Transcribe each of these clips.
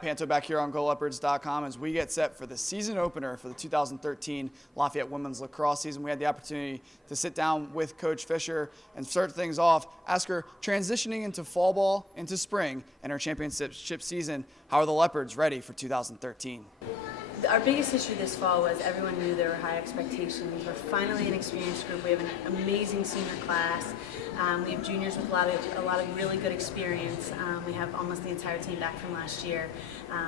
Matt Panto back here on GoLeopards.com as we get set for the season opener for the 2013 Lafayette women's lacrosse season. We had the opportunity to sit down with Coach Fisher and start things off, ask her, transitioning into fall ball, into spring, and our championship season, how are the Leopards ready for 2013? Our biggest issue this fall was everyone knew there were high expectations. We're finally an experienced group. We have an amazing senior class. We have juniors with a lot of really good experience. We have almost the entire team back from last year,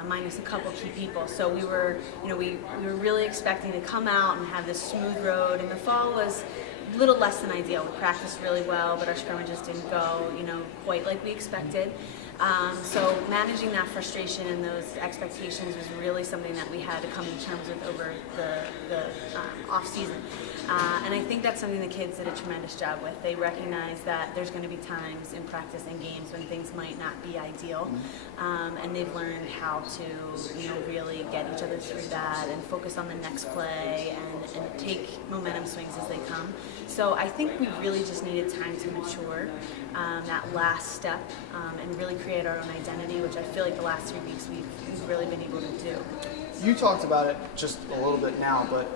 minus a couple key people. So we were really expecting to come out and have this smooth road. And the fall was a little less than ideal. We practiced really well, but our scrimmages didn't go, quite like we expected. So managing that frustration and those expectations was really something that we had to come to terms with over the off season. And I think that's something the kids did a tremendous job with. They recognize that there's going to be times in practice and games when things might not be ideal, and they've learned how to really get each other through that and focus on the next play and take momentum swings as they come. So I think we really just needed time to mature that last step and really create our own identity, which I feel like the last 3 weeks we've really been able to do. You talked about it just a little bit now, but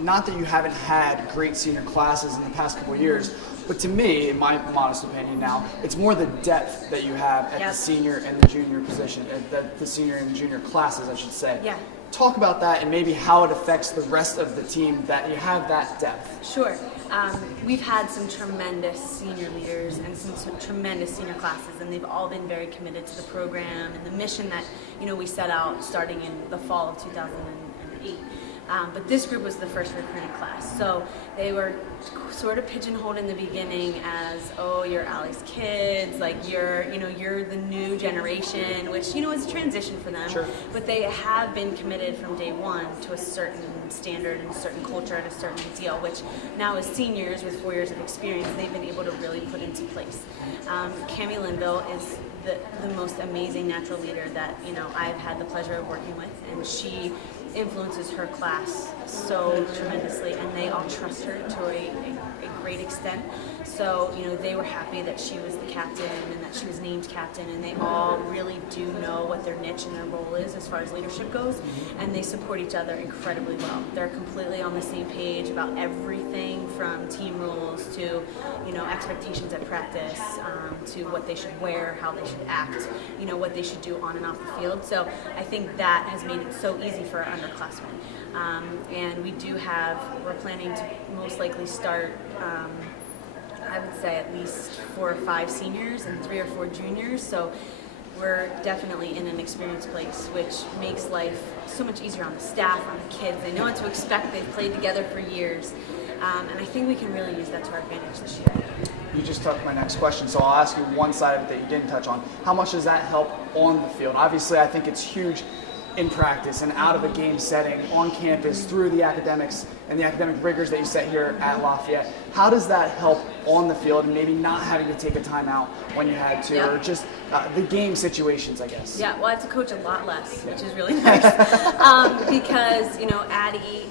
not that you haven't had great senior classes in the past couple of years, but to me, in my modest opinion now, it's more the depth that you have at the senior and the junior position, at the senior and junior classes, I should say. Yeah. Talk about that and maybe how it affects the rest of the team that you have that depth. Sure. We've had some tremendous senior leaders and some tremendous senior classes, and they've all been very committed to the program and the mission that we set out starting in the fall of 2008. But this group was the first recruiting class, so they were sort of pigeonholed in the beginning as, oh, you're Allie's kids, like you're the new generation, which is a transition for them. Sure. But they have been committed from day one to a certain standard and a certain culture and a certain deal, which now as seniors with 4 years of experience, they've been able to really put into place. Cammie Linville is the most amazing natural leader that I've had the pleasure of working with, and she influences her class so tremendously, and they all trust her to a great extent. So they were happy that she was the captain and that she was named captain, and they all really do know what their niche and their role is as far as leadership goes, and they support each other incredibly well. They're completely on the same page about everything from team rules to expectations at practice, to what they should wear, how they should act, what they should do on and off the field. So I think that has made it so easy for our underclassmen. And we're planning to most likely start, I would say at least 4 or 5 seniors and 3 or 4 juniors. So we're definitely in an experienced place, which makes life so much easier on the staff, on the kids. They know what to expect. They've played together for years. And I think we can really use that to our advantage this year. You just took my next question, so I'll ask you one side of it that you didn't touch on. How much does that help on the field? Obviously, I think it's huge in practice and out of a game setting, on campus, through the academics and the academic rigors that you set here at Lafayette. How does that help on the field and maybe not having to take a timeout when you had to, or just the game situations, I guess? Yeah, well, I have to coach a lot less, which is really nice. Because,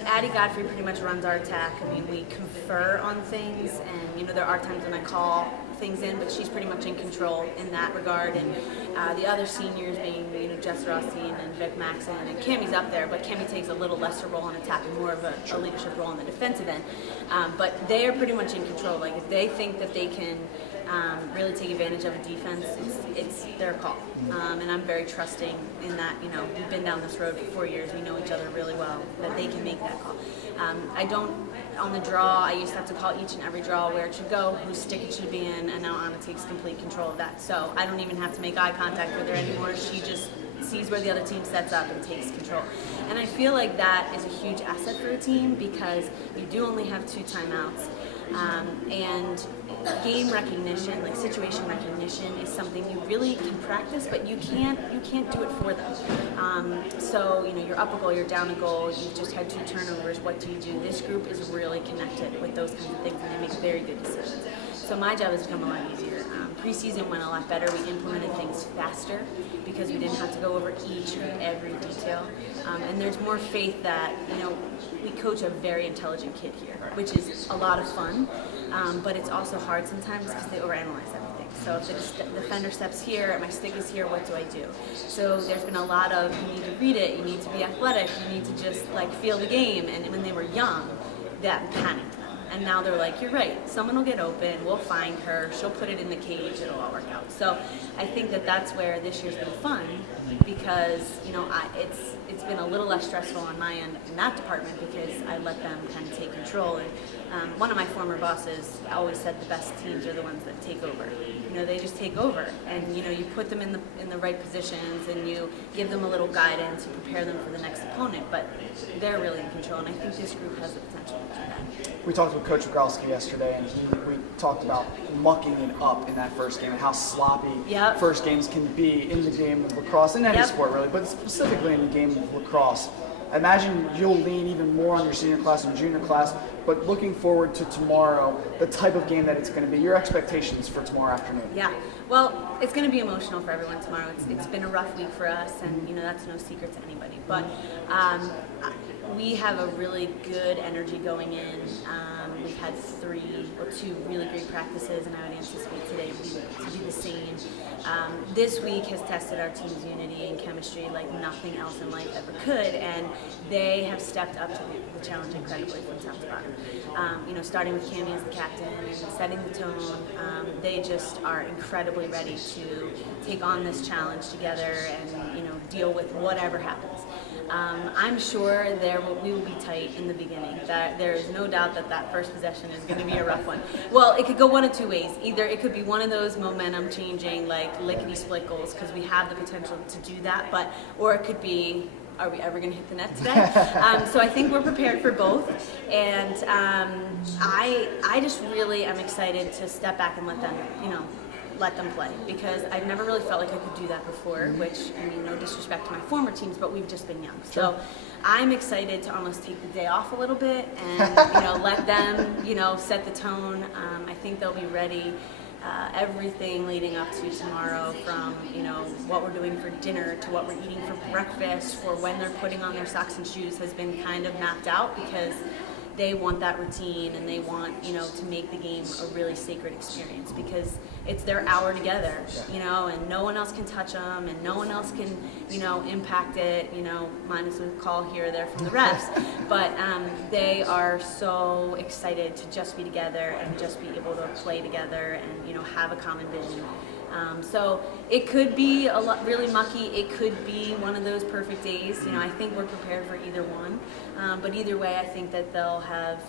Addie Godfrey pretty much runs our attack. I mean, we confer on things, and, there are times when I call things in, but she's pretty much in control in that regard. And the other seniors being, Jess Rossi and Vic Maxon, and Cammie's up there, but Cammie takes a little lesser role in attack and more of a leadership role on the defensive end. But they are pretty much in control. Like, if they think that they can really take advantage of a defense, it's their call. And I'm very trusting in that. We've been down this road for 4 years. We know each other really well, that they can make that call. On the draw, I used to have to call each and every draw where it should go, whose stick it should be in, and now Anna takes complete control of that. So I don't even have to make eye contact with her anymore. She just sees where the other team sets up and takes control. And I feel like that is a huge asset for a team because you do only have 2 timeouts. And game recognition, like situation recognition, is something you really can practice, but you can't do it for them. So you're up a goal, you're down a goal, you've just had 2 turnovers. What do you do? This group is really connected with those kinds of things, and they make very good decisions. So my job has become a lot easier. Preseason went a lot better. We implemented things faster because we didn't have to go over each and every detail. And there's more faith that, we coach a very intelligent kid here, which is a lot of fun. but it's also hard sometimes because they overanalyze everything. So if the defender steps here, my stick is here, what do I do? So there's been a lot of, you need to read it, you need to be athletic, you need to just like feel the game. And when they were young, that panicked them. And now they're like, you're right, someone will get open, we'll find her, she'll put it in the cage, it'll all work out. So I think that's where this year's been fun, because it's been a little less stressful on my end in that department because I let them kind of take control. And one of my former bosses always said the best teams are the ones that take over. They just take over, and you put them in the right positions, and you give them a little guidance, you prepare them for the next opponent, but they're really in control, and I think this group has the potential to do that. We talked with Coach Rogalski yesterday, and we talked about mucking it up in that first game and how sloppy first games can be in the game of lacrosse, in any sport really, but specifically in the game of lacrosse. I imagine you'll lean even more on your senior class and junior class, but looking forward to tomorrow, the type of game that it's going to be, your expectations for tomorrow afternoon. Yeah, well, it's going to be emotional for everyone tomorrow. It's been a rough week for us, and that's no secret to anybody. But we have a really good energy going in. We've had 2 really great practices, and I would anticipate today to be the same. This week has tested our team's unity and chemistry like nothing else in life ever could, and they have stepped up to the challenge incredibly from top to bottom. Starting with Cammie as the captain and setting the tone, they just are incredibly ready to take on this challenge together and deal with whatever happens. I'm sure we will be tight in the beginning. That there is no doubt that first possession is going to be a rough one. Well, it could go one of 2 ways. Either it could be one of those momentum changing, like lickety-split goals, because we have the potential to do that, or it could be, are we ever going to hit the net today? So I think we're prepared for both, and I just really am excited to step back and let them play, because I've never really felt like I could do that before, which, no disrespect to my former teams, but we've just been young. So I'm excited to almost take the day off a little bit and, let them, set the tone. I think they'll be ready. Everything leading up to tomorrow, from what we're doing for dinner to what we're eating for breakfast, for when they're putting on their socks and shoes, has been kind of mapped out, because they want that routine, and they want to make the game a really sacred experience, because it's their hour together, and no one else can touch them, and no one else can impact it, minus a call here or there from the refs. But they are so excited to just be together and just be able to play together and have a common vision. So it could be really mucky. It could be one of those perfect days. I think we're prepared for either one. But either way, I think that they'll have,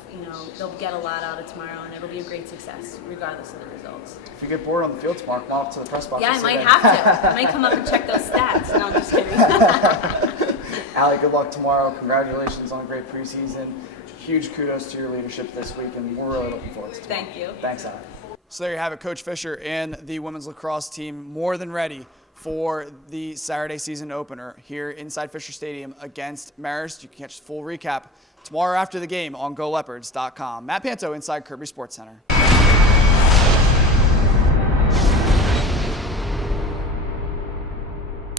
they'll get a lot out of tomorrow, and it'll be a great success regardless of the results. If you get bored on the field tomorrow, come up to the press box. Yeah, I might have to. I might come up and check those stats. No, I'm just kidding. Allie, good luck tomorrow. Congratulations on a great preseason. Huge kudos to your leadership this week, and we're really looking forward to it. Thank you. Thanks, Allie. So there you have it, Coach Fisher and the women's lacrosse team more than ready for the Saturday season opener here inside Fisher Stadium against Marist. You can catch the full recap tomorrow after the game on GoLeopards.com. Matt Panto inside Kirby Sports Center.